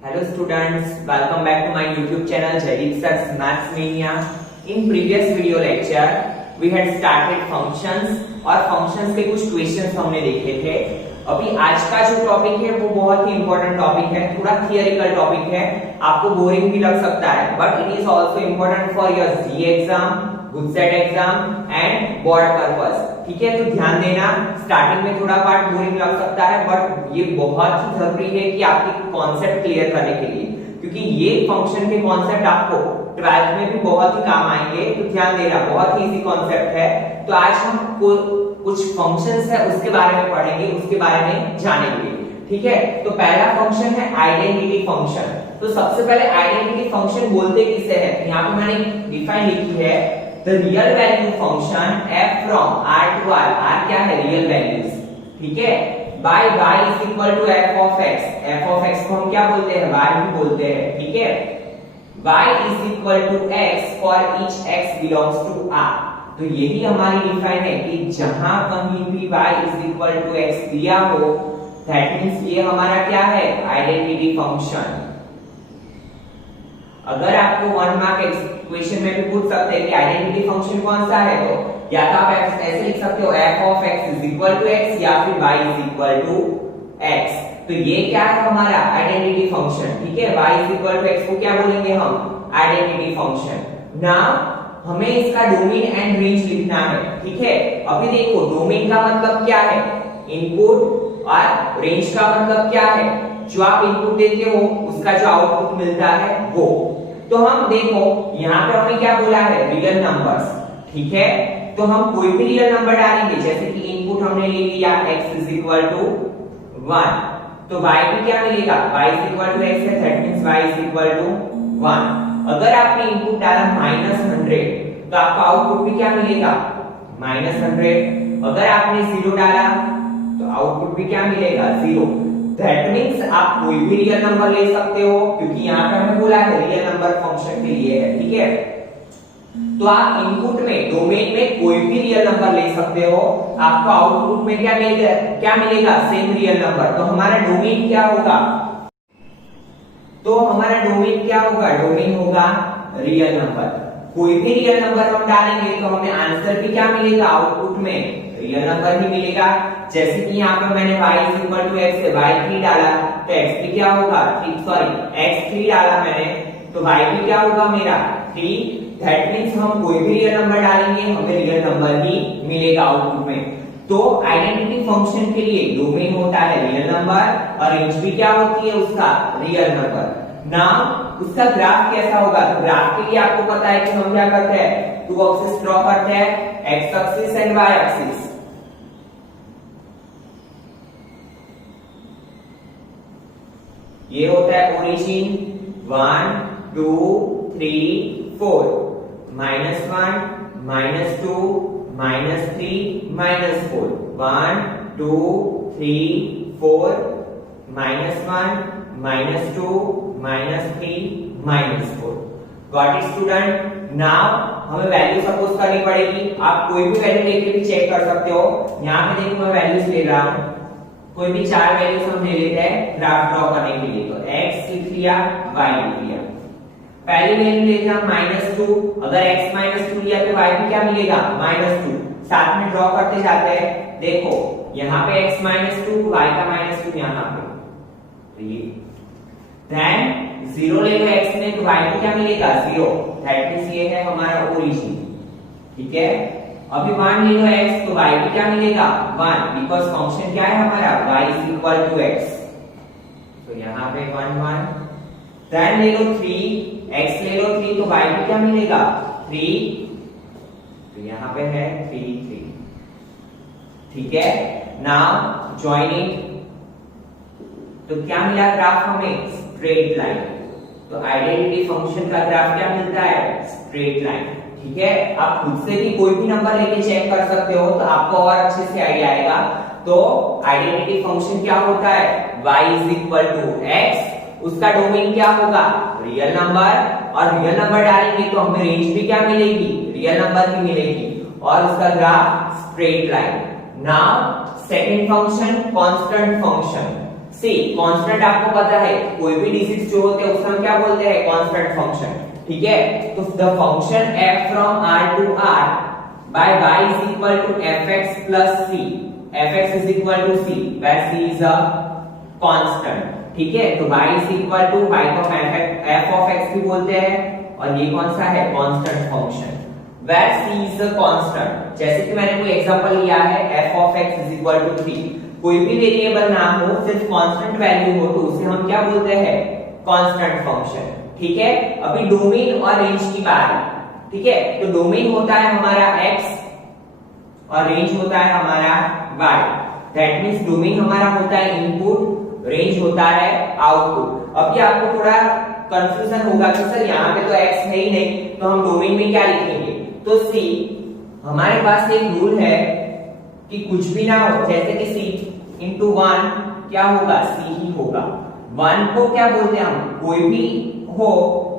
Hello students, welcome back to my YouTube channel Jaideep Sir's Maths Mania. In previous video lecture, we had started functions और functions के कुछ questions हमने देखे थे। अभी आज का जो टॉपिक है वो बहुत ही इंपॉर्टेंट टॉपिक है, थोड़ा थियरिकल टॉपिक है, आपको बोरिंग भी लग सकता है, but it is also important for your JEE exam, good CET exam and board purpose. ठीक है, तो ध्यान देना, स्टार्टिंग में थोड़ा पार्ट बोरिंग लग सकता है, बट ये बहुत ही जरूरी है कि आपके कॉन्सेप्ट क्लियर करने के लिए, क्योंकि ये फंक्शन के कॉन्सेप्ट आपको 12th में भी बहुत ही काम आएंगे। तो ध्यान देना, बहुत ही इजी कॉन्सेप्ट है। तो आज हम कुछ फंक्शंस है उसके बारे में पढ़ेंगे, उसके बारे में जानेंगे। ठीक है, तो पहला फंक्शन है आइडेंटिटी फंक्शन। तो सबसे पहले आइडेंटिटी फंक्शन बोलते किसे है, यहाँ पे मैंने डिफाइन लिखी है, the real value function f from r to r। r क्या है, रियल वैल्यूज। ठीक है, by y is equal to f of x। f of x को हम क्या बोलते हैं, y भी बोलते हैं। ठीक है, y is equal to x for each x belongs to r। तो यही हमारी डिफाइन है कि जहां कहीं भी y is equal to x दिया हो, दैट मींस ये हमारा क्या है, आइडेंटिटी फंक्शन। अगर आपको 1 मार्क क्वेश्चन में भी पूछ सकते हैं कि आइडेंटिटी फंक्शन कौन सा है, तो या तो आप ऐसे लिख सकते हो f of x is equal to x या फिर y is equal to x। तो ये क्या है हमारा आइडेंटिटी फंक्शन। ठीक है, y is equal to x को क्या बोलेंगे हम, आइडेंटिटी फंक्शन। नाउ हमें इसका डोमेन एंड रेंज लिखना है। ठीक है, अभी देखो डोमेन का मतलब क्या है, इनपुट, और रेंज का मतलब क्या है, जो आप इनपुट देते हो उसका जो आउटपुट मिलता है वो। तो हम देखो यहाँ पे हमें क्या बोला है, रियल नंबर्स। ठीक है, तो हम कोई भी रियल नंबर डालेंगे, जैसे कि इनपुट हमने ले लिया x इज इक्वल टू 1, तो y भी क्या मिलेगा, y is equal to x है, that means y is equal to 1। अगर आपने इनपुट डाला -100, तो आपका आउटपुट भी क्या मिलेगा, -100। अगर आपने 0 डाला तो आउटपुट भी क्या मिलेगा, 0। दैट मींस आप कोई भी रियल नंबर ले सकते हो, क्योंकि यहाँ पे हमें बोला है रियल नंबर फंक्शन के लिए है। ठीक है, तो आप इनपुट में, डोमेन में कोई भी रियल नंबर ले सकते हो, आपको आउटपुट में क्या मिलेगा, सेम रियल नंबर। तो हमारा डोमेन क्या होगा, डोमेन होगा रियल नंबर। कोई भी रियल नंबर हम डालेंगे तो हमें आंसर भी क्या मिलेगा, आउटपुट में रियल नंबर ही मिलेगा। जैसे कि यहाँ पे मैंने y is equal to x है, y3 डाला तो x भी क्या होगा, x3 डाला मैंने तो y भी क्या होगा मेरा 3। दैट मींस हम कोई भी रियल नंबर डालेंगे हमें रियल नंबर ही मिलेगा आउटपुट में। तो आइडेंटिटी फंक्शन के लिए डोमेन होता है रियल नंबर और रेंज भी क्या होती है उसका, रियल नंबर। नाउ उसका ग्राफ कैसा होगा, तो ग्राफ के लिए आपको पता है कि हम क्या करते हैं, 2 एक्सिस ड्रॉ करते हैं, x axis and y axis. ये होता है origin 1 2 3 4, -1 -2 -3 -4, 1 2 3 4, -1 -2 -3 -4। Got it student. Now हमें वैल्यू सपोज करनी पड़ेगी, आप कोई भी वैल्यू लेके भी चेक कर सकते हो। यहाँ पे देखो मैं वैल्यूज ले रहा हूँ, कोई भी 4 वैल्यूज हम ले लेते हैं ग्राफ ड्रॉ करने के लिए। तो x लिख लिया, y लिख लिया। पहली वैल्यू लेते हैं -2, अगर x -2 लिया तो y भी क्या मिलेगा, -2। साथ में ड्रॉ करते जाते हैं, देखो यहाँ पे x -2, y का -2 यहाँ पे, तो ये देन 0 लेंगे x में तो y को क्या मिलेगा, 0। दैट मींस ये है हमारा ओरिजिन। ठीक है, अभी 1 ले लो x तो y भी क्या मिलेगा, 1, बिकॉज़ फंक्शन क्या है हमारा, y is equal to x। तो यहाँ पे 1 1। देन ले लो 3, x ले लो 3 तो y भी क्या मिलेगा, 3। तो यहाँ पे है 3 3। ठीक है, नाउ जॉइन इट, तो क्या मिला ग्राफ हमें, स्ट्रेट लाइन। तो आइडेंटिटी फंक्शन का ग्राफ क्या मिलता है, स्ट्रेट लाइन। ठीक है, आप खुद से भी कोई भी नंबर लेके चेक कर सकते हो तो आपको और अच्छे से आइडिया आएगा। तो आइडेंटिटी फंक्शन क्या होता है, y is equal to x, उसका डोमेन क्या होगा, रियल नंबर, और रियल नंबर डालेंगे तो हमें रेंज भी क्या मिलेगी, रियल नंबर की मिलेगी, और उसका graph straight line. Now second function constant function. C constant आपको पता है कोई भी डिजिट जो होते हैं उसको हम क्या बोलते हैं कांस्टेंट फंक्शन, ठीक है। तो the function f from r to r by y is equal to fx plus c, fx is equal to c where c is a constant, ठीक है। तो y is equal to y को f of x भी बोलते हैं और ये कौन सा है constant function where c is a constant। जैसे कि मैंने कोई एग्जांपल लिया है f of x is equal to 3, कोई भी वेरिएबल ना हो सिर्फ कांस्टेंट वैल्यू हो तो उसे हम क्या बोलते हैं कांस्टेंट फंक्शन, ठीक है। अभी डोमेन और रेंज की बात है, ठीक है। तो डोमेन होता है हमारा x और रेंज होता है हमारा y, दैट मींस डोमेन हमारा होता है इनपुट, रेंज होता है आउटपुट। अभी आपको थोड़ा कंफ्यूजन होगा कि सर यहाँ पे तो x है ही नहीं तो हम डोमेन में क्या लिखेंगे। तो सी हमारे पास एक रूल है कि कुछ भी ना हो, जैसे कि c इंटू 1 क्या होगा c ही होगा। 1 को क्या बोलते हैं हम, कोई भी हो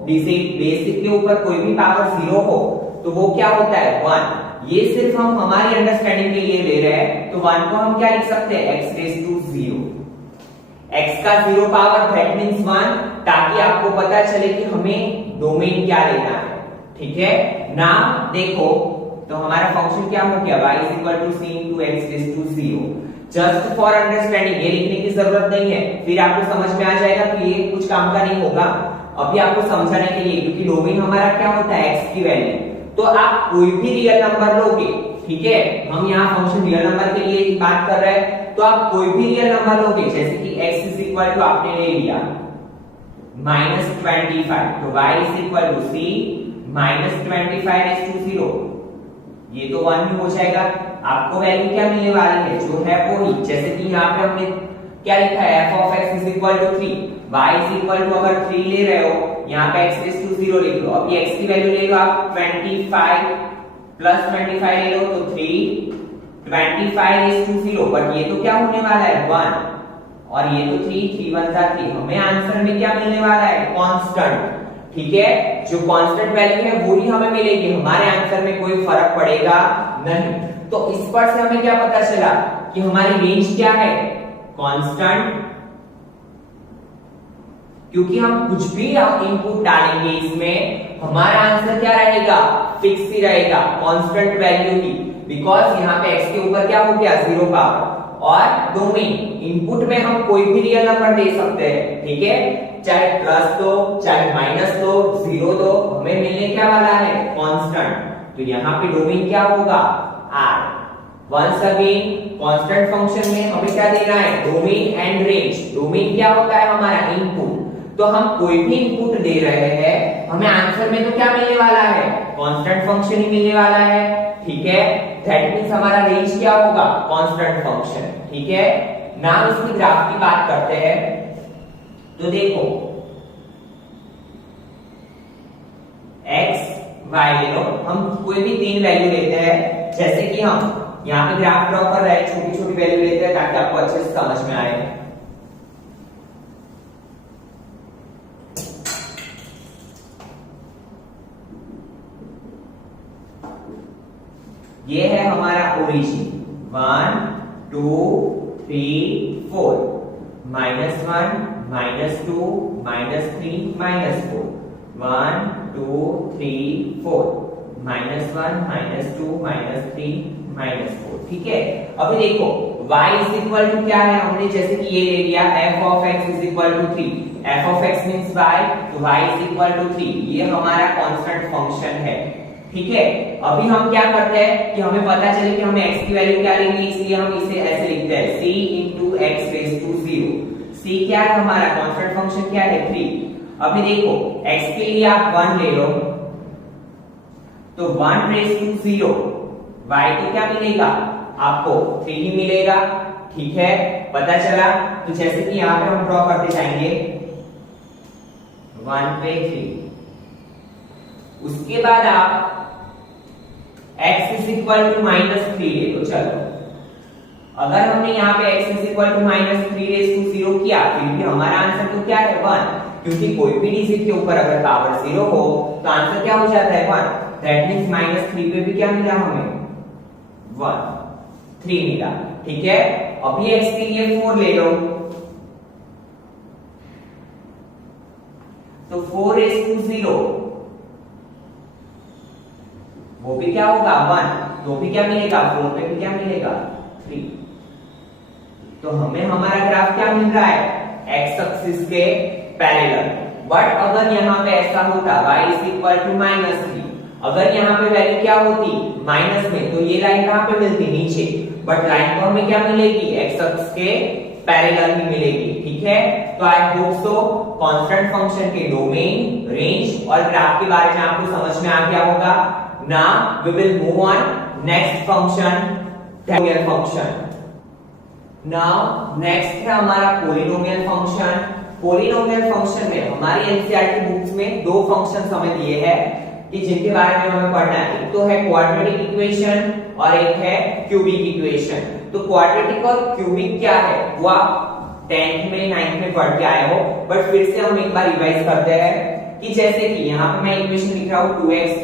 डिजिट बेसिक के ऊपर कोई भी पावर 0 हो तो वो क्या होता है 1। ये सिर्फ हम हमारी अंडरस्टैंडिंग के लिए ले रहे हैं, तो 1 को हम क्या लिख सकते हैं x रेज़ टू 0, x का 0 पावर दैट मींस 1, ताकि आपको पता चले कि हमें डोमेन क्या लेना है, ठीक है ना। देखो तो हमारा फंक्शन क्या हो गया y is equal to c into x raised to 0। Just for understanding ये लिखने की जरूरत नहीं है, फिर आपको समझ में आ जाएगा कि ये कुछ काम का नहीं होगा। अभी आपको समझाने के लिए, क्योंकि डोमेन हमारा क्या होता है x की वैल्यू, तो आप कोई भी रियल नंबर लोगे, ठीक है। हम यहाँ फंक्शन रियल नंबर के लिए बात कर रहे हैं, तो आप कोई भी रियल नंबर लोगे जैसे कि x is equal to आपने ले लिया -25, तो y is equal to c -25 raised to 0, ये तो 1 भी हो जाएगा। आपको वैल्यू क्या मिलने वाली है जो है वो ही, जैसे कि यहाँ पे हमने क्या लिखा है f of x is equal to 3, y is equal to अगर 3 ले रहे हो यहाँ पे x raised to 0 लिख लो। अब x की वैल्यू ले लो आप 25 प्लस 25 ले लो तो 3, 25 raised to 0, बट ये तो क्या होने वाला है 1 और ये तो 3, 3 1 3, हमें आंसर में क्या मिलने वाला है कांस्टेंट, ठीक है। जो कांस्टेंट वैल्यू है वो ही हमें मिलेगी, हमारे आंसर में कोई फर्क पड़ेगा नहीं। तो इस पर से हमें क्या पता चला कि हमारी रेंज क्या है कांस्टेंट, क्योंकि हम कुछ भी इनपुट डालेंगे इसमें हमारा आंसर क्या रहेगा फिक्स ही रहेगा, कांस्टेंट वैल्यू ही, बिकॉज यहाँ पे x के ऊपर क्या हो गया 0 पावर। और डोमेन इनपुट में हम कोई भी रियल नंबर दे सकते हैं, ठीक है, चाहे प्लस दो चाहे माइनस दो 0 दो, हमें मिलने क्या वाला है कांस्टेंट। तो यहाँ पे डोमेन क्या होगा r। Once again constant function में हमें क्या देना है डोमेन एंड रेंज। डोमेन क्या होता है हमारा इनपुट, तो हम कोई भी इनपुट दे रहे हैं हमें आंसर में तो क्या मिलने वाला है कांस्टेंट फंक्शन ही मिलने वाला है, ठीक है। दैट मींस हमारा रेंज क्या होगा कांस्टेंट फंक्शन, ठीक है। नाउ इसकी ग्राफ की बात करते हैं। तो देखो x y ले लो, हम कोई भी 3 वैल्यू लेते हैं, जैसे कि हम यहाँ पे ग्राफ ड्रॉ कर रहे हैं, छोटी छोटी वैल्यू लेते हैं ताकि आपको अच्छे से समझ में आए। ये है हमारा ओरिजिन 1 2 3 4, -1 -2 -3 -4, 1 2 3 4, -1 -2 -3 -4, ठीक है। अभी देखो y इज इक्वल टू क्या है, हमने जैसे कि ये ले लिया f of x is equal to 3, f of x means y, तो y इज इक्वल टू 3, ये हमारा कांस्टेंट फंक्शन है, ठीक है। अभी हम क्या करते हैं कि हमें पता चले कि हमें x की वैल्यू क्या लेनी है, इसलिए हम इसे ऐसे लिखते हैं c into x raised to 0। c क्या है हमारा कांस्टेंट फंक्शन क्या है 3। अभी देखो x के लिए आप 1 ले लो तो 1 raised to 0, y को क्या मिलेगा आपको 3 ही मिलेगा, ठीक है, पता चला। तो जैसे कि यहां पे हम ड्रॉ करते जाएंगे 1 पे 3, उसके बाद आप x इज इक्वल टू -3 ले लो। चलो अगर हमने यहाँ पे x is equal to -3 raise to 0 किया, फिर भी हमारा आंसर तो क्या है 1, क्योंकि कोई भी डिजिट के ऊपर अगर पावर 0 हो तो आंसर क्या हो जाता है 1। दैट मींस -3 पे भी क्या मिला हमें 1, 3 मिला, ठीक है। अभी x के लिए 4 ले लो तो 4 रेज़ टू 0 वो भी क्या होगा 1, तो भी क्या मिलेगा 4 पे भी क्या मिलेगा 3। तो हमें हमारा ग्राफ क्या मिल रहा है एक्स एक्सिस के पैरेलल। बट अगर यहाँ पे ऐसा होता y =-3, अगर यहाँ पे वैल्यू क्या होती माइनस में, तो ये लाइन कहाँ पे मिलती नीचे, बट लाइन तो हमें क्या मिलेगी एक्स एक्सिस के पैरेलल ही मिलेगी। ठीक है, तो I hope so constant function के डोमेन, रेंज और ग्राफ के बारे में आपको समझ में आ गया होगा। Now we will move on next function, polynomial function. Now next है हमारा पॉलिनोमियल फंक्शन। पॉलिनोमियल फंक्शन में हमारी एनसीईआरटी बुक्स में दो फंक्शंस हमें दिए हैं कि जिनके बारे में हमें पढ़ना है। एक तो है क्वाड्रेटिक इक्वेशन और एक है क्यूबिक इक्वेशन। तो क्वाड्रेटिक और क्यूबिक क्या है वो आप 10th में 9th में पढ़ के आए हो, बट फिर से हम एक बार रिवाइज करते हैं कि जैसे कि यहाँ पे मैं इक्वेशन लिख रहा हूँ 2x²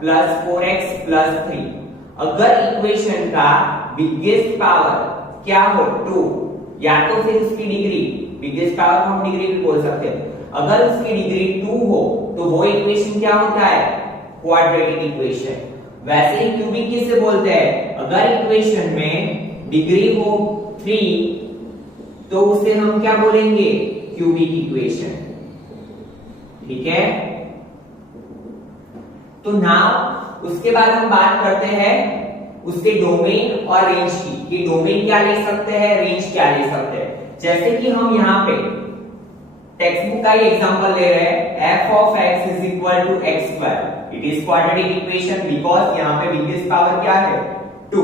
+ 4x + 3। अगर इक्वेशन का बिगेस्ट पावर क्या हो 2, या तो फिर उसकी डिग्री, बिगेस्ट पावर को हम डिग्री भी बोल सकते हैं, अगर उसकी डिग्री 2 हो तो वो इक्वेशन क्या होता है क्वाड्रेटिक इक्वेशन। वैसे ही क्यूबिक किसे बोलते हैं, अगर इक्वेशन में डिग्री हो 3 तो उसे हम क्या बोलेंगे क्यूबिक इक्वेशन। ठीक है, तो नाउ उसके बाद हम बात करते हैं उसके डोमेन और रेंज की, कि डोमेन क्या ले सकते हैं, रेंज क्या ले सकते हैं। जैसे कि हम यहाँ पे टेक्स्ट बुक का ही एग्जांपल ले रहे हैं, f of x = x²। It is quadratic equation because यहाँ पे बिगेस्ट पावर क्या है 2।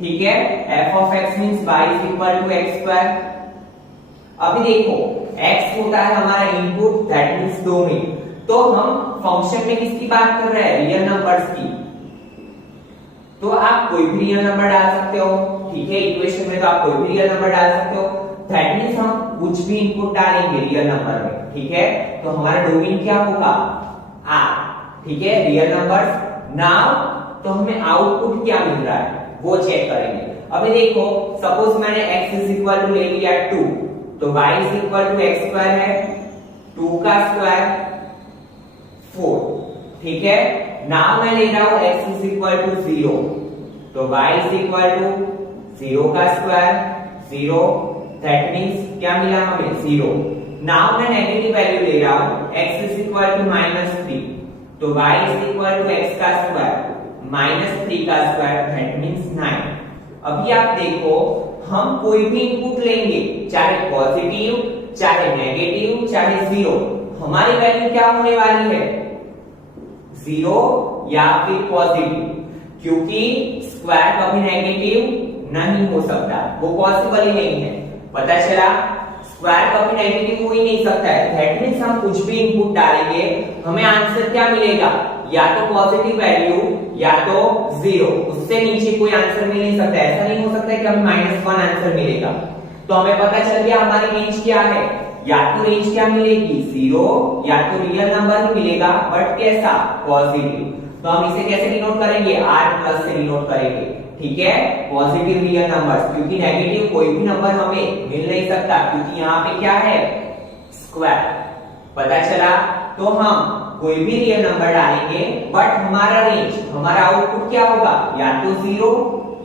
ठीक है, f of x means y = x²। अभी देखो x होता है हमारा इनपुट, दैट मींस डोमेन। तो हम फंक्शन में किसकी बात कर रहे हैं, रियल नंबर्स की। तो आप कोई भी रियल नंबर डाल सकते हो। ठीक है, इक्वेशन में तो आप कोई भी रियल नंबर डाल सकते हो, दैट मींस हम कुछ भी इनपुट डालेंगे रियल नंबर में। ठीक है, तो हमारा डोमेन क्या होगा r। ठीक है, रियल नंबर्स। नाउ तो हमें आउटपुट क्या मिल रहा है वो चेक करेंगे। अभी देखो सपोज मैंने x = ले लिया 2, तो y = x² है, 2 का स्क्वायर 4। ठीक है, नाउ मैं ले रहा हूं x = 0, तो y = 0 का स्क्वायर 0, दैट मींस क्या मिला हमें 0। नाउ मैं नेगेटिव वैल्यू ले रहा हूं x = -3, तो y = x का स्क्वायर -3 का स्क्वायर, दैट मींस 9। अभी आप देखो हम कोई भी इनपुट लेंगे, चाहे पॉजिटिव चाहे नेगेटिव चाहे 0, हमारी वैल्यू क्या होने वाली है 0 या फिर पॉजिटिव, क्योंकि स्क्वायर कभी नेगेटिव नहीं हो सकता, वो पॉसिबल ही नहीं है। पता चला स्क्वायर कभी नेगेटिव हो ही नहीं सकता है, दैट मींस हम कुछ भी इनपुट डालेंगे हमें आंसर क्या मिलेगा, या तो पॉजिटिव वैल्यू या तो 0, उससे नीचे कोई आंसर मिल नहीं सकता। ऐसा नहीं हो सकता है कि हमें -1 आंसर मिलेगा। तो हमें पता चल गया हमारी रेंज क्या है, या तो रेंज क्या मिलेगी 0 या तो रियल नंबर ही मिलेगा, बट कैसा पॉजिटिव। तो हम इसे कैसे डिनोट करेंगे, r+ से डिनोट करेंगे। ठीक है, पॉजिटिव रियल नंबर्स, क्योंकि नेगेटिव कोई भी नंबर हमें मिल नहीं सकता, क्योंकि यहाँ पे क्या है स्क्वायर। पता चला, तो हम कोई भी रियल नंबर डालेंगे, बट हमारा रेंज, हमारा आउटपुट क्या होगा, या तो 0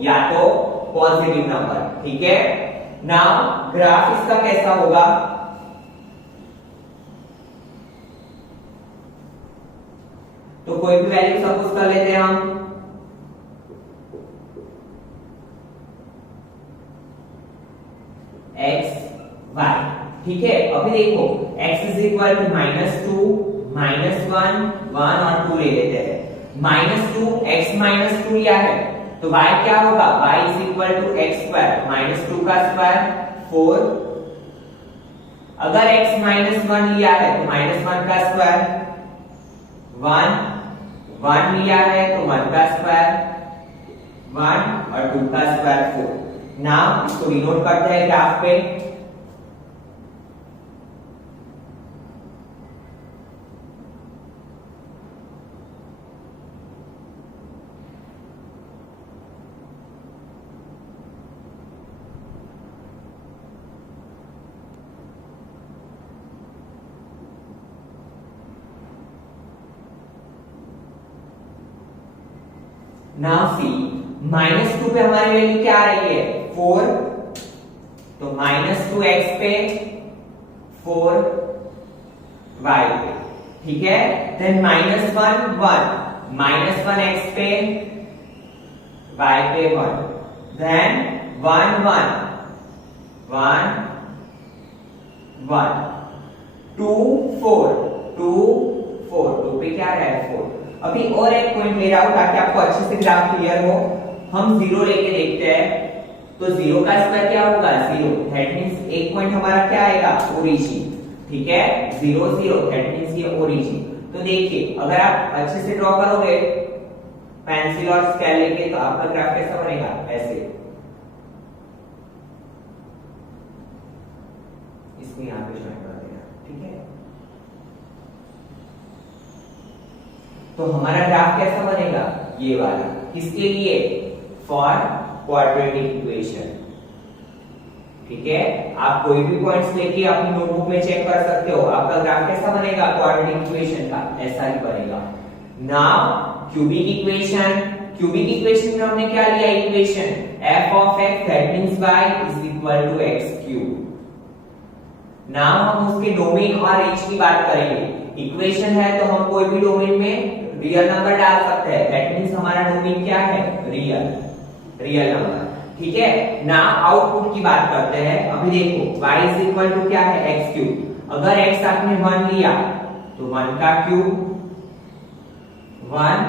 या तो पॉजिटिव नंबर। ठीक है, नाउ ग्राफ इसका कैसा होगा, तो कोई भी वैल्यू सपोज कर लेते हैं हम, x y। ठीक है, अभी देखो x = -2 -1 1 और 2 ले लेते हैं। -2 x -2 लिया है, तो y क्या होगा, y = x², -2 का स्क्वायर 4। अगर x -1 लिया है तो -1 का स्क्वायर 1 लिया है तो 1 का स्क्वायर 1 और 2 का स्क्वायर 4। नाउ इसको डिनोट करते हैं ग्राफ पे। नाउ सी -2 पे हमारी वैल्यू क्या आ रही है 4, तो -2x पे 4y पे, ठीक है। देन -1 -1x पे y पे 1, देन 1 1 1 1 2 4 2 4 2 पे क्या रहा है 4। अभी और एक पॉइंट ले रहा हूं ताकि आपको अच्छे से ग्राफ क्लियर हो। हम 0 लेके देखते हैं, तो 0 का स्क्वायर क्या होगा 0, दैट मींस एक पॉइंट हमारा क्या आएगा ओरिजिन, ठीक है 0 0, दैट मींस ये ओरिजिन। तो देखिए अगर आप अच्छे से ड्रॉ करोगे पेंसिल और स्केल लेके तो आपका ग्राफ कैसा बनेगा ऐसे, इसको यहां पे ज्वाइन कर देना, ठीक है। तो हमारा ग्राफ कैसा बनेगा ये वाला, किसके लिए फॉर क्वाड्रेटिक इक्वेशन, ठीक है। आप कोई भी पॉइंट्स लेके अपनी नोटबुक में चेक कर सकते हो, आपका ग्राफ कैसा बनेगा क्वाड्रेटिक इक्वेशन का ऐसा ही बनेगा। Now cubic equation, cubic equation में हमने क्या लिया equation f of x that means y is equal to x cube। Now हम उसके डोमेन और रेंज की बात करेंगे। इक्वेशन है तो हम कोई भी डोमेन में रियल नंबर डाल सकते हैं, दैट मींस हमारा डोमेन क्या है रियल नंबर, ठीक है ना। आउटपुट की बात करते हैं। अभी देखो y इज इक्वल टू क्या है x क्यूब, अगर x आपने 1 लिया तो 1 का क्यूब 1,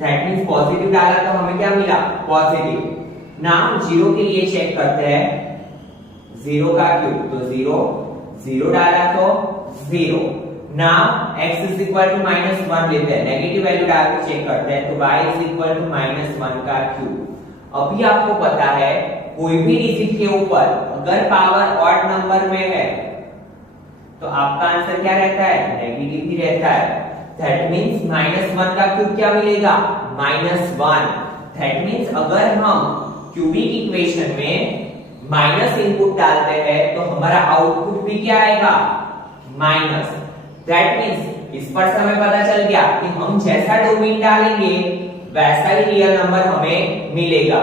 दैट मींस पॉजिटिव डाला तो हमें क्या मिला पॉजिटिव। नाउ 0 के लिए चेक करते हैं, 0 का क्यूब तो 0 0 डाला तो 0। Now x is equal to -1 लेते हैं, नेगेटिव वैल्यू डाल के चेक करते हैं, तो y इज इक्वल टू -1 का क्यूब। अभी आपको पता है कोई भी डिजिट के ऊपर अगर पावर ऑड नंबर में है तो आपका आंसर क्या रहता है नेगेटिव ही रहता है, दैट मींस -1 का क्यूब क्या मिलेगा -1। दैट मींस अगर हम क्यूबिक इक्वेशन में माइनस इनपुट डालते हैं तो हमारा आउटपुट भी क्या आएगा माइनस। दैट मींस इस पर से हमें पता चल गया कि हम जैसा डोमेन डालेंगे वैसा ही रियल नंबर हमें मिलेगा।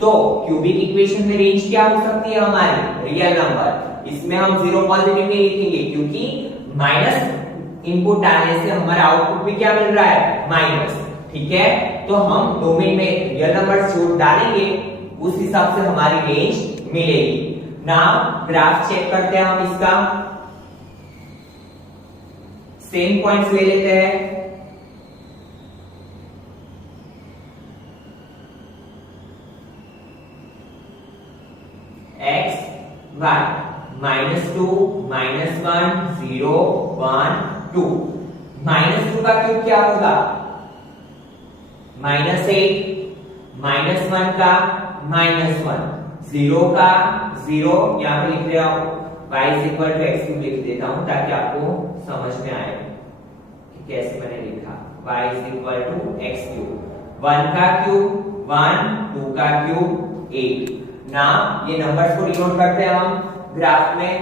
तो क्यूबिक इक्वेशन में रेंज क्या हो सकती है हमारी रियल नंबर, इसमें हम 0 पॉजिटिव नहीं लिखेंगे क्योंकि माइनस इनपुट डालने से हमारा आउटपुट भी क्या मिल रहा है माइनस, ठीक है। तो हम डोमेन में रियल नंबर जो डालेंगे उस हिसाब से हमारी रेंज मिलेगी। नाउ ग्राफ चेक करते हैं हम इसका, सेम पॉइंट्स ले लेते हैं। x y -2 -1 0 1 2, -2 का क्यूब क्या होगा -8, -1 का -1, 0 का 0, यहां पे लिख रहा हूं y is equal to x cube लिख देता हूं ताकि आपको समझ में आए कि कैसे मैंने लिखा। y is equal to x cube, 1 का क्यूब 1, 2 का क्यूब 8। ना ये नंबर्स को डिनोट करते हैं हम ग्राफ में।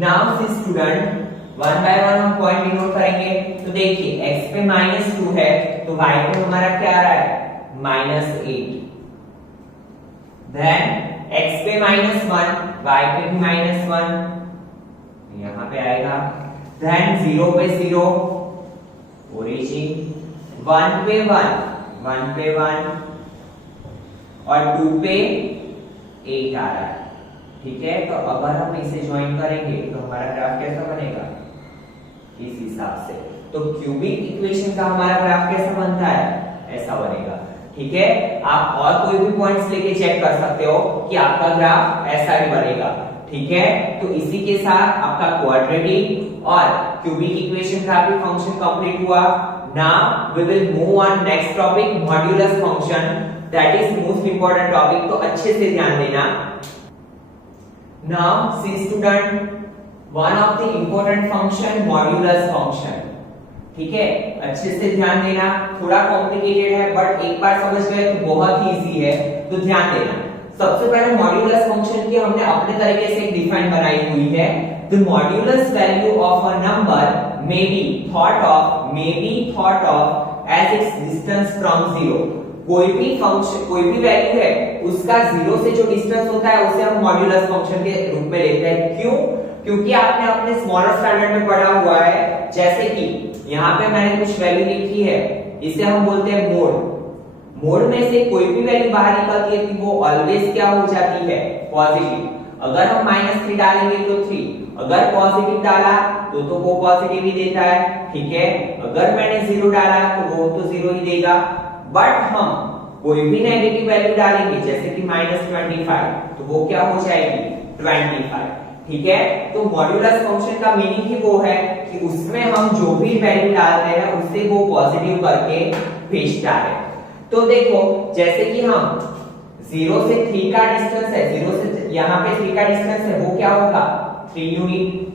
Now see student one by one हम पॉइंट डिनोट करेंगे। तो देखिए x पे -2 है तो y पे हमारा क्या आ रहा है -8, देन x पे -1 y पे भी -1 यहां पे आएगा, देन 0 पे 0 ओरिजिन, 1 पे 1 1 पे 1 और 2 पे 8 आ रहा है, ठीक है। तो अगर हम इसे ज्वाइन करेंगे तो हमारा ग्राफ कैसा बनेगा इस हिसाब से। तो क्यूबिक इक्वेशन का हमारा ग्राफ कैसा बनता है ऐसा बनेगा, ठीक है। आप और कोई भी पॉइंट्स लेके चेक कर सकते हो कि आपका ग्राफ ऐसा ही बनेगा, ठीक है, तो इसी के साथ आपका क्वाड्रेटिक और क्यूबिक इक्वेशन का भी फंक्शन कंप्लीट हुआ। Now we will move on next topic, modulus function, that is most important topic, तो अच्छे से ध्यान देना। Now see student, one of the important function modulus function, ठीक है, अच्छे से ध्यान देना। थोड़ा कॉम्प्लिकेटेड है बट एक बार समझ गए तो बहुत ही इजी है, तो ध्यान देना। सबसे पहले मॉड्यूलस फंक्शन की हमने अपने तरीके से एक डिफाइन बनाई हुई है। The modulus value of a number may be thought of as its distance from zero। कोई भी फंक्शन, कोई भी वैल्यू है, उसका जीरो से जो डिस्टेंस होता है उसे हम मॉड्यूलस फंक्शन के रूप में लेते हैं। क्यों? क्योंकि आपने अपने स्मॉलर स्टैंडर्ड में पढ़ा हुआ है, जैसे कि यहाँ पे मैंने कुछ वैल्यू लिखी है, इसे हम बोलते हैं मोड। मोड में से कोई भी वैल्यू बाहर निकलती है तो वो ऑलवेज क्या हो जाती है? पॉजिटिव। अगर हम -3 डालेंगे तो 3, अगर पॉजिटिव डाला तो वो पॉजिटिव ही देता है, ठीक है। अगर मैंने 0 डाला तो वो तो 0 ही देगा। बट हम कोई भी नेगेटिव वैल्यू डालेंगे, जैसे कि -25, तो वो क्या हो जाएगी? 25, ठीक है। तो मॉड्यूलस फंक्शन का मीनिंग ही वो है कि उसमें हम जो भी वैल्यू डालते हैं उससे वो पॉजिटिव करके भेजता है। तो देखो, जैसे कि हम 0 से 3 का डिस्टेंस है, 0 से यहाँ पे 3 का डिस्टेंस है, वो क्या होगा? 3 यूनिट,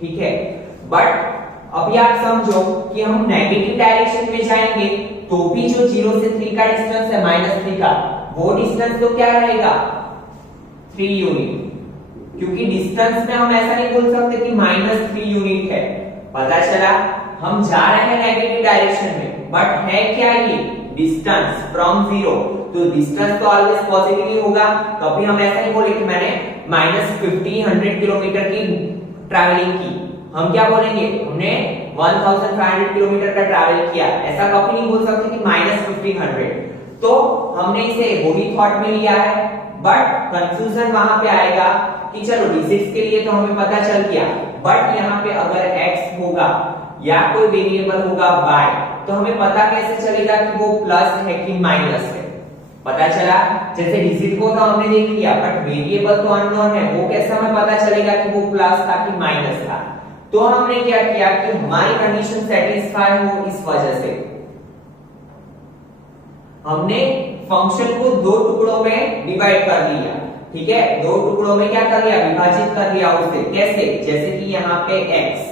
ठीक है। बट अभी आप समझो कि हम नेगेटिव डायरेक्शन में जाएंगे तो भी जो 0 से 3 का डिस्टेंस है, -3 का, वो डिस्टेंस तो क्या रहेगा? 3 यूनिट। क्योंकि डिस्टेंस में हम ऐसा नहीं बोल सकते कि -3 यूनिट है। पता चला हम जा रहे हैं नेगेटिव डायरेक्शन में, बट है क्या ये? डिस्टेंस फ्रॉम 0, तो डिस्टेंस तो ऑलवेज पॉजिटिव ही होगा। कभी हम ऐसा नहीं बोले कि मैंने -1500 किलोमीटर की ट्रैवलिंग की, हम क्या बोलेंगे? हमने 1500 किलोमीटर का ट्रैवल किया, ऐसा कभी नहीं बोल सकते कि -1500। तो हमने इसे वही थॉट में लिया है, बट कंफ्यूजन वहां पे आएगा कि चलो डिजिट्स के लिए तो हमें पता चल गया, बट यहाँ पे अगर x होगा या कोई वेरिएबल होगा y, तो हमें पता कैसे चलेगा कि वो प्लस है कि माइनस है? पता चला, जैसे डिजिट को तो हमने देख लिया, बट वेरिएबल तो अननोन है, वो कैसे हमें पता चलेगा कि वो प्लस था कि माइनस था? तो हमने क्या किया कि हमारी कंडीशन सेटिस्फाई हो, इस वजह से हमने फंक्शन को 2 टुकड़ों में डिवाइड कर दिया, ठीक है। 2 टुकड़ों में क्या कर लिया? विभाजित कर दिया उसे। कैसे? जैसे कि यहाँ पे x,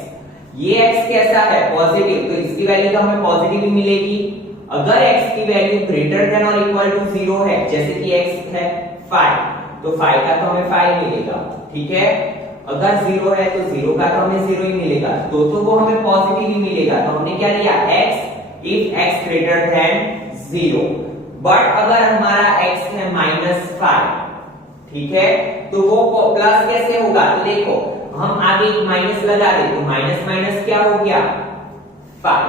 ये x कैसा है? पॉजिटिव, तो इसकी वैल्यू तो हमें पॉजिटिव ही मिलेगी। अगर x की वैल्यू ग्रेटर देन और इक्वल टू 0 है, जैसे कि x है 5, तो 5 का तो हमें 5 मिलेगा, ठीक है। अगर 0 है तो 0 का तो हमें 0 ही मिलेगा, तो वो हमें पॉजिटिव ही मिलेगा। तो हमने क्या लिया? x if x greater than 0। But अगर हमारा x है -5, ठीक है, तो वो प्लस कैसे होगा? तो देखो, हम आगे एक माइनस लगा दे तो माइनस माइनस क्या हो गया? 5।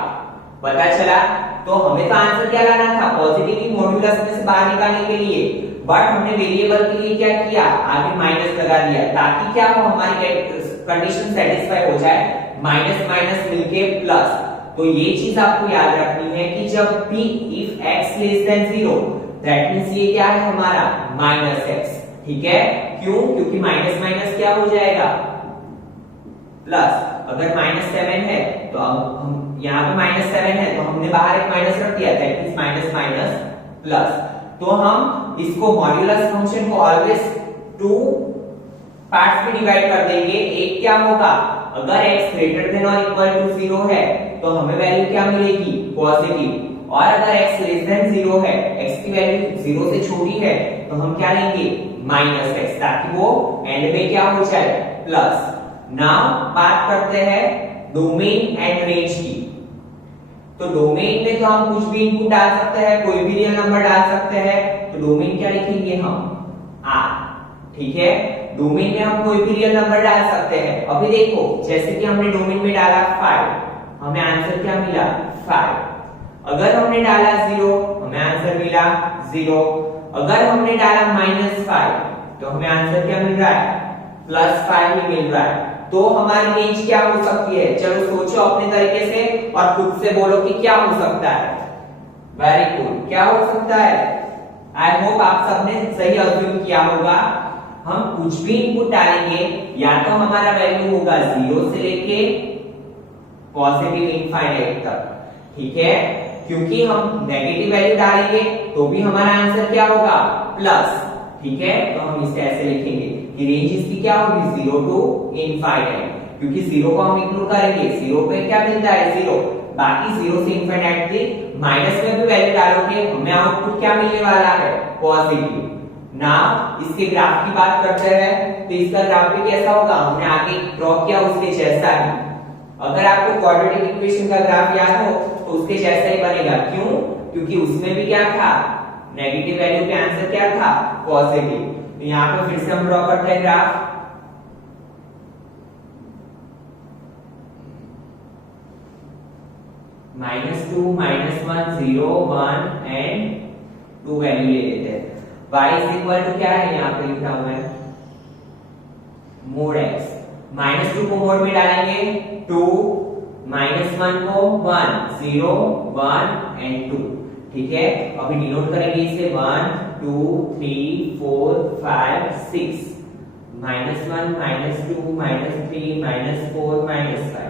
पता चला, तो हमें तो आंसर क्या लाना था? पॉजिटिव ही मॉड्यूलस में से बाहर निकालने के लिए, बट हमने वेरिएबल के लिए क्या किया? आगे माइनस लगा दिया, ताकि क्या हो? हमारी कंडीशन सेटिस्फाई हो जाए, माइनस माइनस मिलके प्लस। तो ये चीज आपको याद रखनी है कि जब भी if x less then 0, that means ये क्या है हमारा? -x, ठीक है। क्यों? क्योंकि माइनस माइनस क्या हो जाएगा? प्लस। अगर -7 है तो अब हम यहाँ पे -7 है तो हमने बाहर एक माइनस रख दिया, that means minus minus plus. तो हम इसको मॉड्यूलस फंक्शन को ऑलवेज 2 पार्ट्स में डिवाइड कर देंगे। एक क्या होगा? अगर x ग्रेटर देन और इक्वल टू 0 है तो हमें वैल्यू क्या मिलेगी? पॉजिटिव। और अगर x लेस देन 0 है, x की वैल्यू 0 से छोटी है, तो हम क्या लेंगे? -x, ताकि वो एंड में क्या हो जाए? प्लस। नाउ बात करते हैं डोमेन एंड रेंज की। तो डोमेन में तो हम कुछ भी इनपुट डाल सकते हैं, कोई भी रियल नंबर डाल सकते हैं। तो डोमेन क्या लिखेंगे हम? r, ठीक है। डोमेन में हम कोई भी रियल नंबर डाल सकते हैं। अभी देखो, जैसे कि हमने डोमेन में डाला 5, हमें आंसर क्या मिला? 5। अगर हमने डाला 0, हमें आंसर मिला 0। अगर हमने डाला -5, तो हमें आंसर क्या मिल रहा है? +5 ही मिल रहा है। तो हमारी रेंज क्या हो सकती है? चलो सोचो अपने तरीके से और खुद से बोलो कि क्या हो सकता है। वेरी गुड, क्या हो सकता है? आई होप आप सबने सही अज्यूम किया होगा। हम कुछ भी इनपुट डालेंगे या तो हमारा वैल्यू होगा 0 से लेके पॉजिटिव इनफाइनाइट तक, ठीक है। क्योंकि हम नेगेटिव वैल्यू डालेंगे तो भी हमारा आंसर क्या होगा, प्लस, ठीक है। तो हम इसे ऐसे लिखेंगे कि रेंज इसकी क्या होगी, 0 टू इनफाइनाइट, क्योंकि 0 को हम इंक्लूड करेंगे, 0 पे क्या मिलता है 0, बाकी 0 से इनफाइनाइट थी, माइनस में भी वैल्यू डालोगे हमें आउटपुट क्या मिलने वाला है, पॉजिटिव। ना इसके ग्राफ की बात करते हैं तो इसका ग्राफ भी कैसा होगा, हमने आगे ड्रॉ किया उसके जैसा ही। अगर आपको क्वाड्रेटिक इक्वेशन का ग्राफ याद हो तो उसके जैसा ही बनेगा, क्यों, क्योंकि उसमें भी क्या था, नेगेटिव वैल्यू पे आंसर क्या था, पॉजिटिव। तो यहाँ पे फिर से हम ड्रॉ करते हैं ग्राफ। -2, -1, 0, 1 एंड 2 वैल्यू ले लेते हैं। y इज इक्वल टू क्या है, यहाँ पे लिखा हुआ है मोड x। -2 को मोड में डालेंगे 2, -1 को 1, 0, 1 एंड 2, ठीक है। अभी डिनोट करेंगे इसे 1, 2, 3, 4, 5, 6, -1, -2, -3, -4, -5,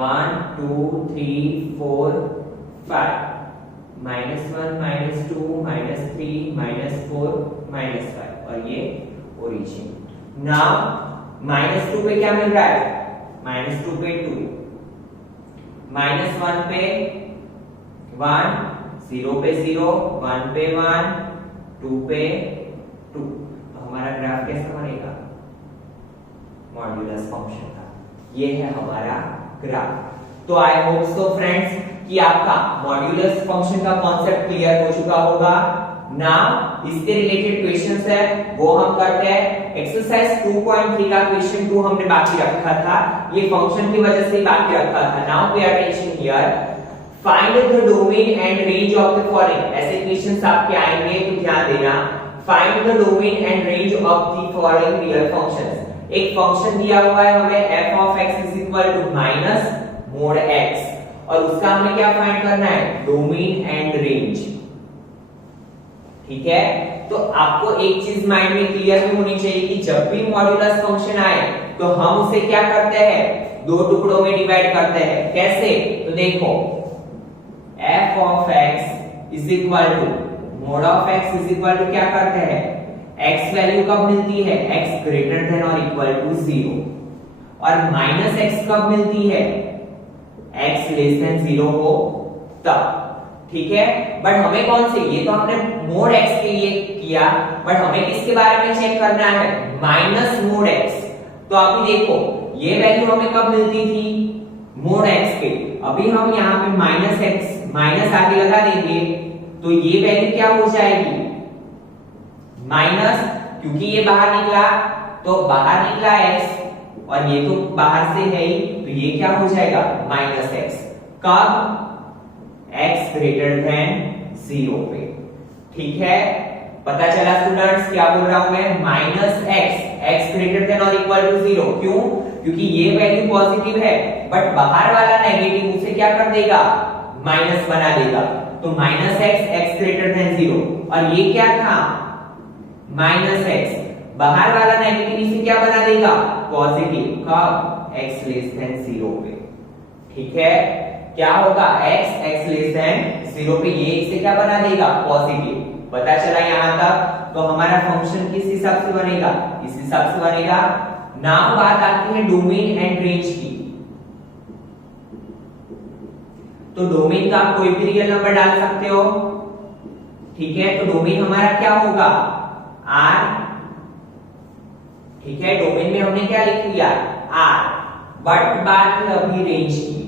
1, 2, 3, 4, 5, -1, -2, -3, -4, -5, और ये ओरिजिन। नाउ -2 पे क्या मिल रहा है, -2 पे 2, -1 पे 1, 0 पे 0, 1 पे 1, 2 पे 2। तो हमारा ग्राफ कैसा बनेगा, मॉड्यूलस फंक्शन का। ये है हमारा ग्राफ। तो आई होप सो फ्रेंड्स कि आपका मॉड्यूलस फंक्शन का कॉन्सेप्ट क्लियर हो चुका होगा। नाउ इसके रिलेटेड क्वेश्चंस है वो हम करते हैं। एक्सरसाइज 2.3 का क्वेश्चन 2 हमने बाकी रखा था, ये फंक्शन की वजह से बाकी रखा था। Now pay attention here, find the domain and range of the following. ऐसे क्वेश्चंस आपके आएंगे तो ध्यान देना। Find the domain and range of the following real functions. एक फंक्शन दिया हुआ है हमें f of x is equal to minus mod x, और उसका हमें क्या फाइंड करना है, डोमेन एंड रेंज, ठीक है। तो आपको एक चीज माइंड में क्लियर भी होनी चाहिए कि जब भी मॉड्यूलस फंक्शन आए तो हम उसे क्या करते हैं, दो टुकड़ों में डिवाइड करते हैं। कैसे, तो देखो f of x is equal to mod of x is equal to क्या करते हैं, x वैल्यू कब मिलती है, x ग्रेटर देन और इक्वल टू 0, और माइनस x कब मिलती है, x लेस देन 0 हो तब, ठीक है। बट हमें कौन से, ये तो हमने मोड x के लिए किया, बट हमें किसके बारे में चेक करना है, माइनस मोड x। तो अभी देखो ये वैल्यू हमें कब मिलती थी, मोड x के। अभी हम यहाँ पे माइनस x माइनस आगे लगा देंगे तो ये वैल्यू क्या हो जाएगी, माइनस, क्योंकि ये बाहर निकला तो बाहर निकला x, और ये तो बाहर से है ही, तो ये क्या हो जाएगा, माइनस x। कब, x ग्रेटर देन 0 पे, ठीक है। पता चला स्टूडेंट्स, क्या बोल रहा हूं मैं, माइनस x ग्रेटर देन और इक्वल टू 0। क्यों, क्योंकि ये वैल्यू पॉजिटिव है बट बाहर वाला नेगेटिव उसे क्या कर देगा, माइनस बना देगा। तो माइनस x ग्रेटर देन 0, और ये क्या था, माइनस x, बाहर वाला नेगेटिव इसे क्या बना देगा, पॉजिटिव। कब, x लेस देन 0 पे, ठीक है। क्या होगा, x लेस देन 0 पे ये इसे क्या बना देगा, पॉजिटिव। पता चला यहां तक। तो हमारा फंक्शन किस हिसाब से बनेगा, इस हिसाब से बनेगा। नाउ बात आती है डोमेन एंड रेंज की। तो डोमेन का आप कोई भी रियल नंबर डाल सकते हो, ठीक है। तो डोमेन हमारा क्या होगा, R, ठीक है। डोमेन में हमने क्या लिख लिया, R। बट बात है अभी रेंज की।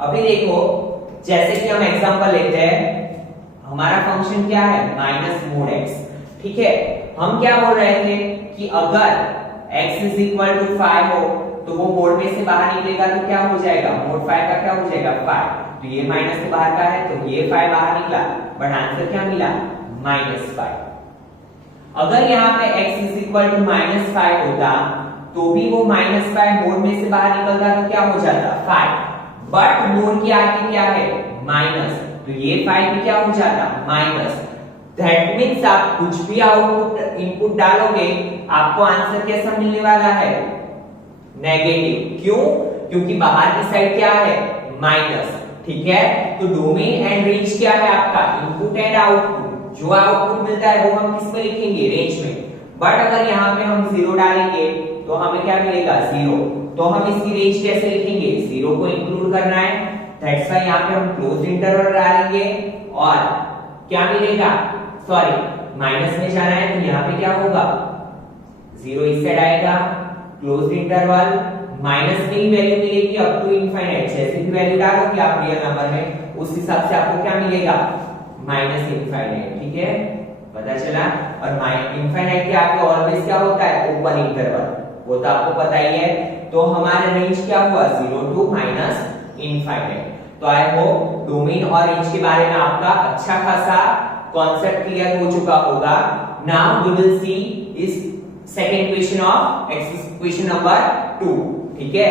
अभी देखो, जैसे कि हम एग्जांपल लेते हैं, हमारा फंक्शन क्या है, माइनस मोड x, ठीक है। हम क्या बोल रहे थे कि अगर x इज इक्वल टू 5 हो तो वो मोड में से बाहर निकलेगा तो क्या हो जाएगा, मोड 5 का क्या हो जाएगा, 5। तो ये माइनस से बाहर का है तो ये 5 बाहर निकला, बट आंसर क्या मिला, -5। अगर यहाँ पे x इज इक्वल टू -5 होता तो भी वो -5 मोड में से बाहर निकलता तो क्या हो जाता, 5। बट मोड के आगे क्या है, माइनस, तो ये 5 भी क्या हो जाता, माइनस। दैट मीन्स आप कुछ भी आउटपुट इनपुट डालोगे आपको आंसर कैसा मिलने वाला है, नेगेटिव। क्यों? क्योंकि बाहर की साइड क्या है, माइनस। ठीक है, तो डोमेन एंड रेंज क्या है आपका, इनपुट एंड आउटपुट। जो आउटपुट मिलता है वो हम किस में लिखेंगे, रेंज में। बट अगर यहाँ पे हम 0 डालेंगे तो हमें क्या मिलेगा, 0। तो हम इसकी रेंज कैसे लिखेंगे, 0 को इंक्लूड करना है, दैट्स व्हाई यहाँ पे हम क्लोज्ड इंटरवल डालेंगे और क्या मिलेगा, सॉरी माइनस में जाना है तो यहाँ पे क्या होगा, 0 इस साइड आएगा, क्लोज्ड इंटरवल माइनस की वैल्यू मिलेगी अप टू इनफाइनाइट। जैसे भी वैल्यू डालोगे आप रियल नंबर में उस हिसाब से आपको क्या मिलेगा, माइनस इनफाइनाइट। ठीक है, पता चला। और इनफाइनाइट के आगे ऑलवेज क्या होता है, ओपन इंटरवल, वो तो आपको पता ही है। तो हमारा रेंज क्या हुआ, 0 टू माइनस इनफाइनाइट। तो आई होप डोमेन और रेंज के बारे में आपका अच्छा खासा कॉन्सेप्ट क्लियर हो चुका होगा। नाउ वी विल सी इस second question of question number 2। ठीक है,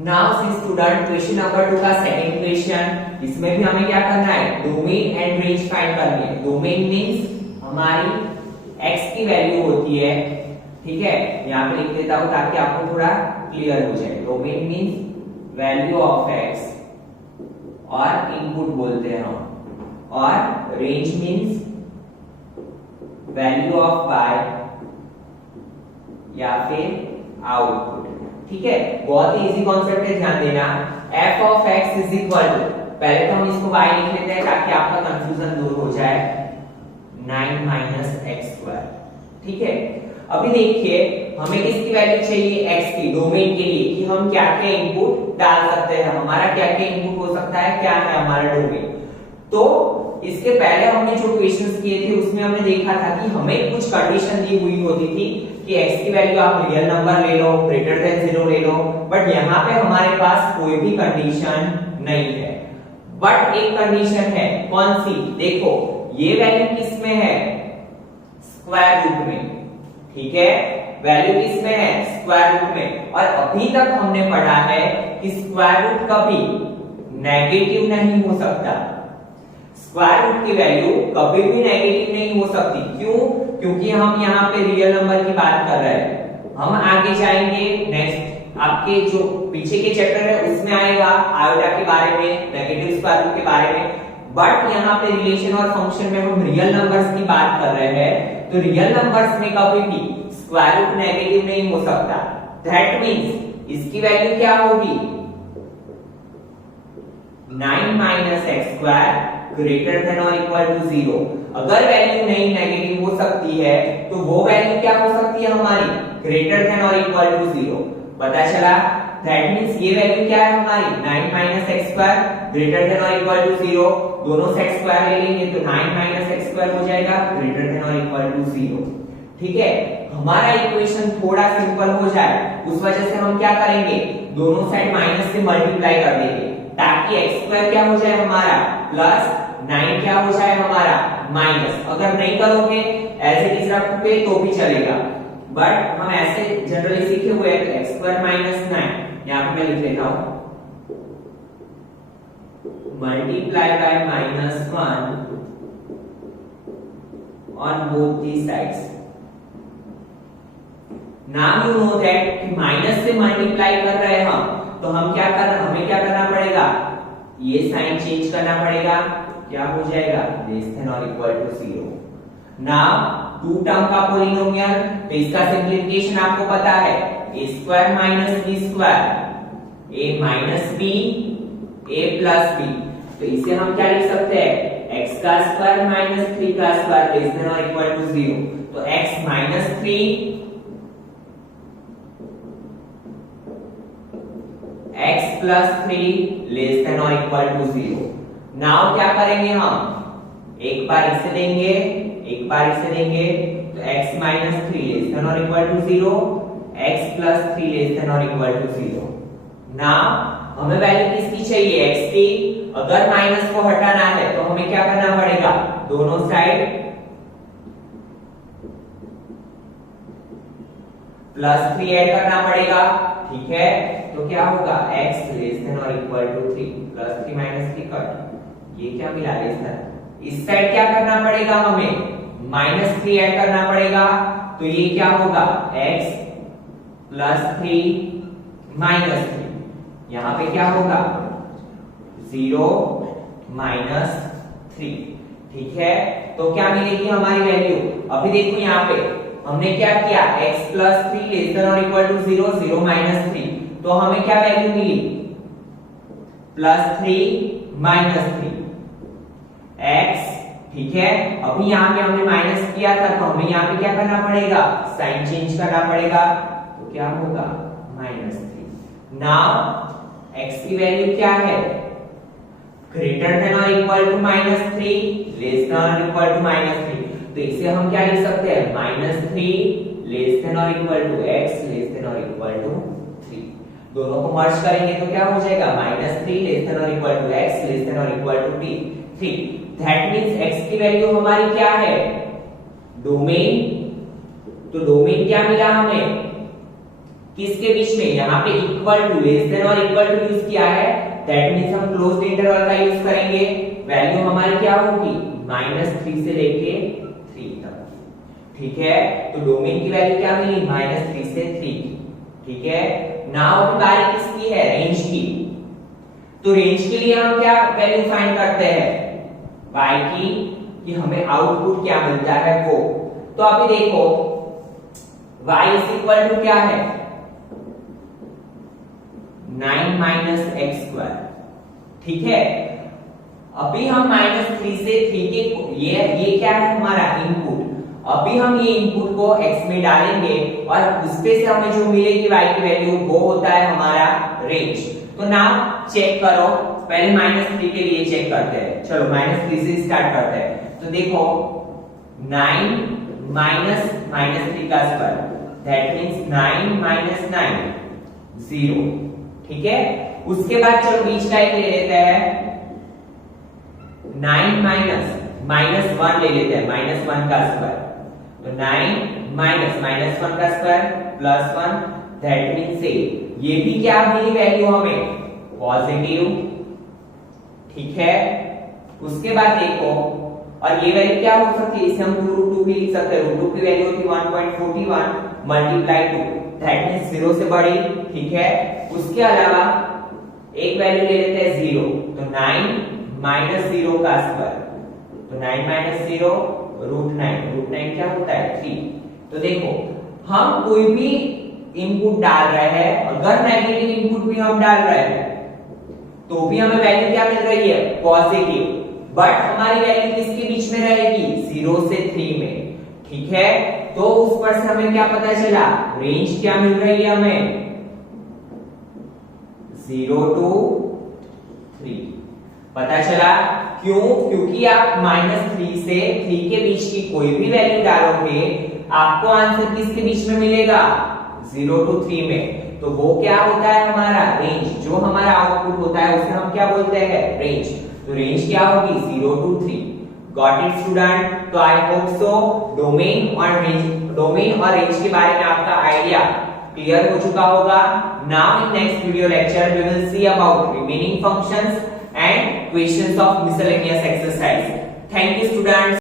now see student question number 2 का सेकंड क्वेश्चन। इसमें भी हमें क्या करना है, डोमेन एंड रेंज फाइंड करनी है। डोमेन मींस हमारी x की वैल्यू होती है। ठीक है, यहां पे लिख देता हूं ताकि आपको थोड़ा क्लियर हो जाए। Domain means value of x और इनपुट बोलते हैं हम, और range means value of y या फिर आउटपुट। ठीक है, बहुत ही इजी कॉन्सेप्ट है, ध्यान देना। f of x is equal to, पहले तो हम इसको y लिख लेते हैं ताकि आपका कंफ्यूजन दूर हो जाए, 9 माइनस एक्स स्क्वायर। ठीक है, अभी देखिए हमें किसकी वैल्यू चाहिए, x की, डोमेन के लिए, कि हम क्या क्या इनपुट डाल सकते हैं, हमारा क्या क्या इनपुट हो सकता है, क्या है हमारा डोमेन। तो इसके पहले हमने जो क्वेश्चंस किए थे उसमें हमने देखा था कि हमें कुछ कंडीशन दी हुई होती थी कि x की वैल्यू आप रियल नंबर ले लो, ग्रेटर देन 0 ले लो। बट यहाँ पे हमारे पास कोई भी कंडीशन नहीं है। बट एक कंडीशन है, कौन सी, देखो ये वैल्यू किस में है, स्क्वायर रूट में। ठीक है, वैल्यू किस में है, स्क्वायर रूट में। और अभी तक हमने पढ़ा है कि स्क्वायर रूट कभी नेगेटिव नहीं हो सकता, स्क्वायर रूट की वैल्यू कभी भी नेगेटिव नहीं हो सकती। क्यों? क्योंकि हम यहाँ पे रियल नंबर की बात कर रहे हैं। हम आगे जाएंगे, नेक्स्ट आपके जो पीछे के चैप्टर है उसमें आएगा आयोटा के बारे में, नेगेटिव स्क्वायर रूट के बारे में। बट यहाँ पे रिलेशन और फंक्शन में हम रियल नंबर्स की बात कर रहे हैं, तो रियल नंबर्स में कभी भी स्क्वायर रूट नेगेटिव नहीं हो सकता। दैट मींस इसकी वैल्यू क्या होगी, 9 minus x square greater than और इक्वल टू 0। अगर वैल्यू नहीं नेगेटिव हो सकती है तो वो वैल्यू क्या हो सकती है हमारी, ग्रेटर देन और इक्वल टू 0। पता चला, दैट मींस ये वैल्यू क्या है हमारी, 9 minus x square greater than और इक्वल टू 0। दोनों से एक्स स्क्वायर ले लेंगे तो 9 माइनस एक्स स्क्वायर हो जाएगा, ग्रेटर देन और इक्वल टू 0। ठीक है, हमारा इक्वेशन थोड़ा सिंपल हो जाए उस वजह से हम क्या करेंगे, दोनों साइड माइनस से मल्टीप्लाई कर देंगे ताकि एक्स स्क्वायर क्या हो जाए हमारा प्लस 9 क्या हो जाए हमारा माइनस। अगर नहीं करोगे ऐसे इज रखोगे तो भी चलेगा, बट हम ऐसे जनरली सीखे हुए हैं तो एक्स स्क्वायर माइनस 9 यहाँ पे मैं लिख लेता हूं, multiply by -1 on both the sides. Now you know that minus से मल्टीप्लाई कर रहे हैं हम, तो हम क्या कर, हमें क्या करना पड़ेगा, ये साइन चेंज करना पड़ेगा, क्या हो जाएगा, लेस देन और equal to 0। Now two term का पॉलिनोमियल, तो इसका सिंपलीफिकेशन आपको पता है, a square minus b square, a minus b a plus b। तो इसे हम क्या लिख सकते हैं, x का स्क्वायर माइनस 3 का स्क्वायर लेस देन और इक्वल टू 0। तो x minus 3 x plus 3 less than और इक्वल टू 0। नाउ क्या करेंगे हम, एक बार इसे देंगे एक बार इसे देंगे, तो x माइनस 3 लेस देन और equal to 0, x plus 3 less than और इक्वल टू 0। नाउ हमें वैल्यू किसकी चाहिए, x की। अगर माइनस को हटाना है तो हमें क्या करना पड़ेगा, दोनों साइड +3 ऐड करना पड़ेगा। ठीक है, तो क्या होगा, x लेस देन और इक्वल टू 3, +3 -3 कट, ये क्या मिला इस तरह। इस साइड क्या करना पड़ेगा हमें, -3 ऐड करना पड़ेगा, तो ये क्या होगा x +3 -3, यहां पे क्या होगा 0 -3, ठीक है। तो क्या मिलेगी हमारी वैल्यू, अभी देखो यहाँ पे हमने क्या किया, x +3 <= 0, 0 -3, तो हमें क्या वैल्यू मिली +3 -3 x, ठीक है। अभी यहाँ पे हमने माइनस किया था, तो हमें यहाँ पे क्या करना पड़ेगा, साइन चेंज करना पड़ेगा, तो क्या होगा -3। नाउ x की वैल्यू क्या है, ग्रेटर देन और इक्वल टू -3, लेस देन और इक्वल टू -3, तो इसे हम क्या लिख सकते हैं, -3 लेस देन और equal to x less than और इक्वल टू 3, दोनों को मर्ज करेंगे तो क्या हो जाएगा, -3 लेस देन और equal to x less than और equal to 3। That means x की वैल्यू हमारी क्या है, डोमेन, तो डोमेन क्या मिला हमें, किसके बीच में, यहाँ पे इक्वल टू, लेस देन और इक्वल टू यूज किया है, दैट मींस हम क्लोज्ड इंटरवल का यूज करेंगे, वैल्यू हमारी क्या होगी -3 से लेके 3 तक, ठीक है। तो डोमेन की वैल्यू क्या मिली, -3 से 3, ठीक है। नाउ अब बारी किसकी है, रेंज की, तो रेंज के लिए हम क्या वैल्यू फाइंड करते हैं, y की, कि हमें आउटपुट क्या मिलता है वो। तो अभी देखो y = क्या है, 9 - x², ठीक है। अभी हम -3 से 3 के, ये क्या है हमारा इनपुट, अभी हम ये इनपुट को x में डालेंगे और उसपे से हमें जो मिलेगी y की वैल्यू, वो होता है हमारा रेंज। तो नाउ चेक करो, पहले -3 के लिए चेक करते हैं, चलो -3 से स्टार्ट करते हैं। तो देखो 9 -3 का स्क्वायर, दैट मींस 9 - 9 0, ठीक है। उसके बाद चलो बीच का एक ले लेते हैं, 9 -1 ले लेते हैं, -1 का स्क्वायर, तो 9 -1 का स्क्वायर +1, दैट मींस ये भी क्या मिली वैल्यू हमें, पॉजिटिव, ठीक है। उसके बाद देखो, और ये वैल्यू क्या हो सकती है, इसे हम 2√2 भी लिख सकते हैं, √2 की वैल्यू होती है 1.41 मल्टीप्लाई 2, दैट मींस 0 से बड़ी, ठीक है। उसके अलावा एक वैल्यू ले लेते हैं 0, तो 9 - 0 का स्क्वायर, तो 9 - 0 √9 क्या होता है 3। तो देखो हम कोई भी इनपुट डाल रहे हैं, अगर नेगेटिव इनपुट भी हम डाल रहे हैं तो भी हमें वैल्यू क्या मिल रही है, पॉजिटिव, बट हमारी वैल्यू किसके बीच में रहेगी, 0 से 3 में, ठीक है। तो उस पर से हमें क्या पता चला, रेंज क्या मिल रही है हमें, 0 to 3 पता चला। क्यों, क्योंकि आप -3 से 3 के बीच की कोई भी वैल्यू डालोगे, आपको आंसर किसके बीच में मिलेगा, 0 to 3 में, तो वो क्या होता है हमारा रेंज, जो हमारा आउटपुट होता है उसे हम क्या बोलते हैं, रेंज। तो रेंज क्या होगी, 0 to 3। गॉट इट स्टूडेंट, तो आई होप सो डोमेन और रेंज के बारे में आपका आइडिया क्लियर हो चुका होगा। Now in next video lecture we will see about remaining functions and questions of miscellaneous exercise. Thank you students.